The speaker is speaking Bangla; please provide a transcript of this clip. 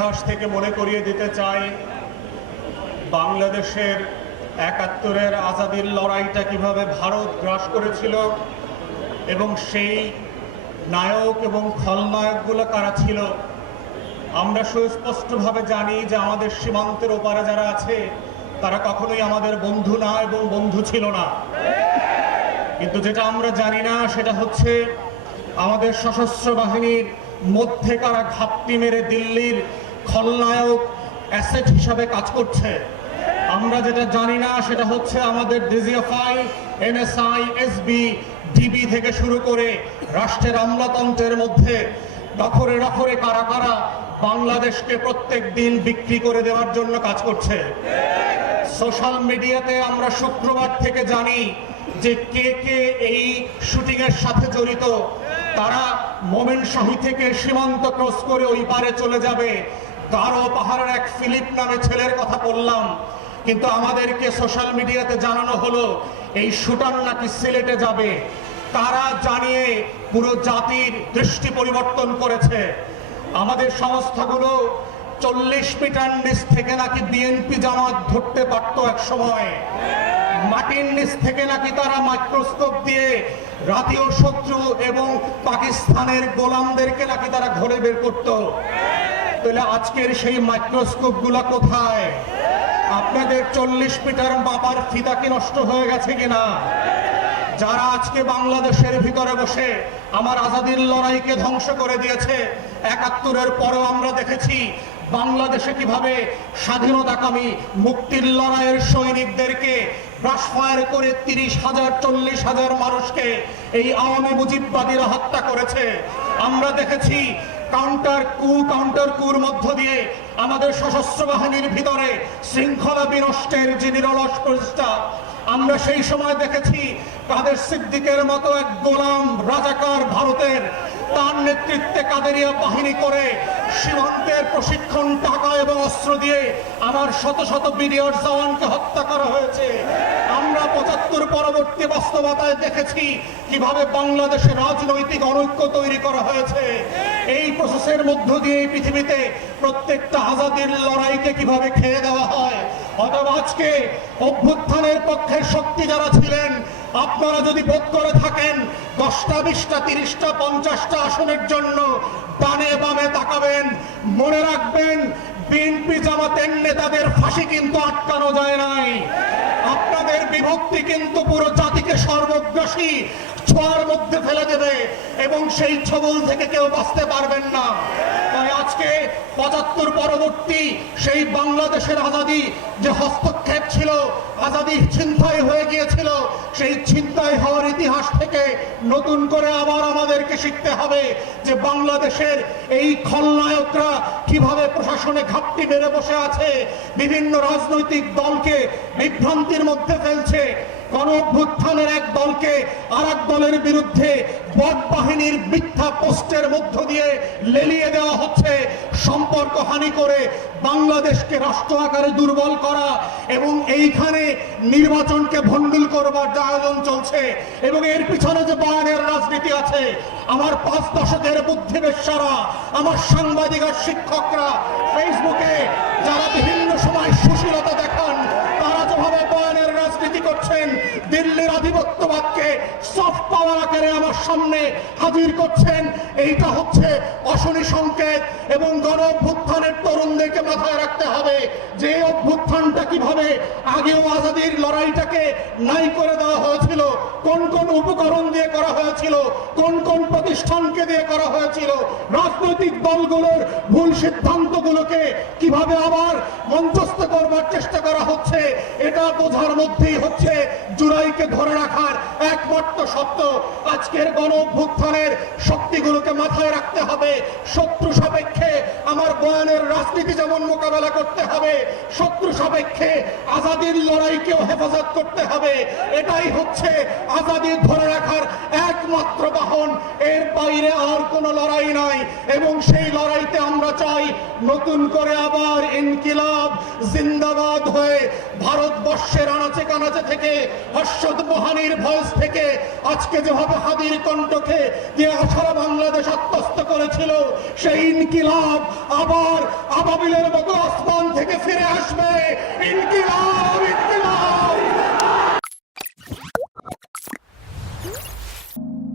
ইতিহাস থেকে মনে করিয়ে দিতে চাই বাংলাদেশের ৭১-এর আজাদির লড়াইটা কিভাবে ভারত গ্রাস করেছিল এবং সেই নায়ক এবং খলনায়কগুলো কারা ছিল। আমরা সুস্পষ্টভাবে জানি যে আমাদের সীমান্তের ওপারে যারা আছে তারা কখনোই আমাদের বন্ধু না এবং বন্ধু ছিল না। কিন্তু যেটা আমরা জানি না সেটা হচ্ছে আমাদের সশস্ত্র বাহিনীর মধ্যে কারা ঘাপটি মেরে দিল্লির খলনায়ক অ্যাসেট হিসাবে কাজ করছে। আমরা যেটা জানি না সেটা হচ্ছে আমাদের ডিজিএফআই, এনএসআই, এসবি, ডিবি থেকে শুরু করে রাষ্ট্রের আমলাতন্ত্রের মধ্যে দখরে দখরে কারা কারা বাংলাদেশকে প্রত্যেক দিন বিক্রি করে দেওয়ার জন্য কাজ করছে। সোশ্যাল মিডিয়াতে আমরা শুক্রবার থেকে জানি যে কে কে এই শুটিংয়ের সাথে জড়িত। তারা মোমেনশাহী থেকে সীমান্ত ক্রস করে ওই পারে চলে যাবে। গারো পাহাড়ের এক ফিলিপ নামে ছেলের কথা বললাম, কিন্তু আমাদেরকে সোশ্যাল মিডিয়াতে জানানো হলো এই শুটার নাকি সিলেটে যাবে। তারা জানিয়ে পুরো জাতির দৃষ্টি পরিবর্তন করেছে। আমাদের সংস্থাগুলো ৪০ মিটার নিচ থেকে নাকি বিএনপি জামাত ধরতে পারত এক সময়। মাটির নিচ থেকে নাকি তারা মাইক্রোস্কোপ দিয়ে জাতীয় শত্রু এবং পাকিস্তানের গোলামদেরকে নাকি তারা ঘরে বের করত। তাহলে আজকের সেই মাইক্রোস্কোপ গুলা কোথায়? আপনাদের ৪০ মিটার মাপার ফিতা কি নষ্ট হয়ে গেছে কিনা? যারা আজকে বাংলাদেশের ভিতরে বসে আমার আজাদির লড়াইকে ধ্বংস করে দিয়েছে, ৭১-এর পরেও আমরা দেখেছি বাংলাদেশে কিভাবে স্বাধীনতাকামী মুক্তির লড়াইয়ের সৈনিকদেরকে ব্রাশ ফায়ার করে ৩০,০০০ ৪০,০০০ মানুষকে এই আওয়ামী মুজিববাদীরা হত্যা করেছে। আমরা দেখেছি কাউন্টার কুর মধ্য দিয়ে আমাদের সশস্ত্র বাহিনীর ভিতরে শৃঙ্খলা বিনষ্টের যে নিরলস প্রচেষ্টা। আমরা সেই সময় দেখেছি কাদের সিদ্দিকের মতো এক গোলাম রাজাকার ভারতের, তার নেতৃত্বে কাদেরিয়া বাহিনী করে সীমান্তের প্রশিক্ষণ, টাকা এবং অস্ত্র দিয়ে আমার শত শত বিডিআর জওয়ানকে হত্যা করা হয়েছে। আমরা ৭৫ পরবর্তী বাস্তবতায় দেখেছি কিভাবে বাংলাদেশে রাজনৈতিক অনৈক্য তৈরি করা হয়েছে। এই প্রসেসের মধ্য দিয়ে এই পৃথিবীতে প্রত্যেকটা আজাদির লড়াইকে কিভাবে খেয়ে দেওয়া হয়। অথবা আজকে অভ্যুত্থানের পক্ষের শক্তি যারা ছিলেন, আপনারা যদি বোধ করে থাকেন ১০টা ২০টা ৩০টা ৫০টা আসনের জন্য ডানে বামে তাকাবেন, মনে রাখবেন বিএনপি জামাতের নেতাদের ফাঁসি কিন্তু আটকানো যায় নাই। আপনাদের বিভক্তি কিন্তু পুরো জাতিকে সর্বগ্রাসী ছোঁয়ার মধ্যে ফেলে দেবে এবং সেই ছবল থেকে কেউ বাঁচতে পারবেন না। তাই আজকে ৭৫ পরবর্তী সেই বাংলাদেশের আজাদি যে হস্তক্ষেপ ছিল, আজাদি ছিনতাই হয়ে গিয়েছিল, সেই ছিনতাই হওয়ার ইতিহাস থেকে নতুন করে আবার আমাদেরকে শিখতে হবে যে বাংলাদেশের এই খলনায়করা কিভাবে প্রশাসনে ঘাপটি বেড়ে বসে আছে, বিভিন্ন রাজনৈতিক দলকে বিভ্রান্তির মধ্যে ফেলছে। গণ অভ্যুত্থানের এক দলকে আর এক দলের বিরুদ্ধে বট বাহিনীর মিথ্যা পোস্টের মধ্য দিয়ে লেলিয়ে দেওয়া হচ্ছে, সম্পর্ক হানি করে বাংলাদেশকে রাষ্ট্র আকারে দুর্বল করা এবং এইখানে নির্বাচনকে ভণ্ডুল করবার যে আয়োজন চলছে এবং এর পিছনে যে বয়ানের রাজনীতি আছে। আমার ৫ দশকের বুদ্ধিবেশ্যারা, আমার সাংবাদিক আর শিক্ষকরা ফেসবুকে যারা বিভিন্ন সময় সুশীলতা দেখান, তারা যেভাবে বয়ানের রাজনীতি করছেন, দিল্লির আধিপত্যবাদকে সফট পাওয়ার আকারে আমার সামনে হাজির করছেন, এইটা হচ্ছে অশনি সংকেত। এবং গণ অভ্যুত্থানের তরুণদেরকে মাথায় রাখতে হবে যে অভ্যুত্থানটা কিভাবে আগেও আজাদির লড়াইটাকে নাই করে দেওয়া হয়েছিল, কোন কোন উপকরণ দিয়ে করা হয়েছিল, কোন কোন প্রতিষ্ঠানকে দিয়ে করা হয়েছিল, রাজনৈতিক দলগুলোর ভুল সিদ্ধান্তগুলোকে কিভাবে আবার মঞ্চস্থ করবার চেষ্টা করা হচ্ছে। এটা বোঝার মধ্যেই হচ্ছে জুলাইকে ধরে রাখার একমাত্র সত্য। আজকের গণ অভ্যুত্থানের শক্তিগুলোকে মাথায় রাখতে হবে। শত্রু সাপেক্ষে আমার বয়ানের রাজনীতি যেমন মোকাবেলা করতে হবে, শত্রু সাপেক্ষে আজাদির লড়াইকেও হেফাজত করতে হবে। এটাই হচ্ছে আজাদি ধরে রাখার একমাত্র বাহন, এর বাইরে আর কোনো লড়াই নাই। এবং সেই লড়াইতে আমরা চাই নতুন করে আবার ইনকিলাব জিন্দাবাদ হয়ে ভারতবর্ষের আনাচে কানাচে থেকে হর্ষদ মোহানির ভয়েস থেকে আজকে যেভাবে হাদির কণ্ঠকে দিয়ে সারা বাংলাদেশ আত্মস্থ করেছিল, সেই ইনকিলাব আবার আবাবিলের মতো আসমান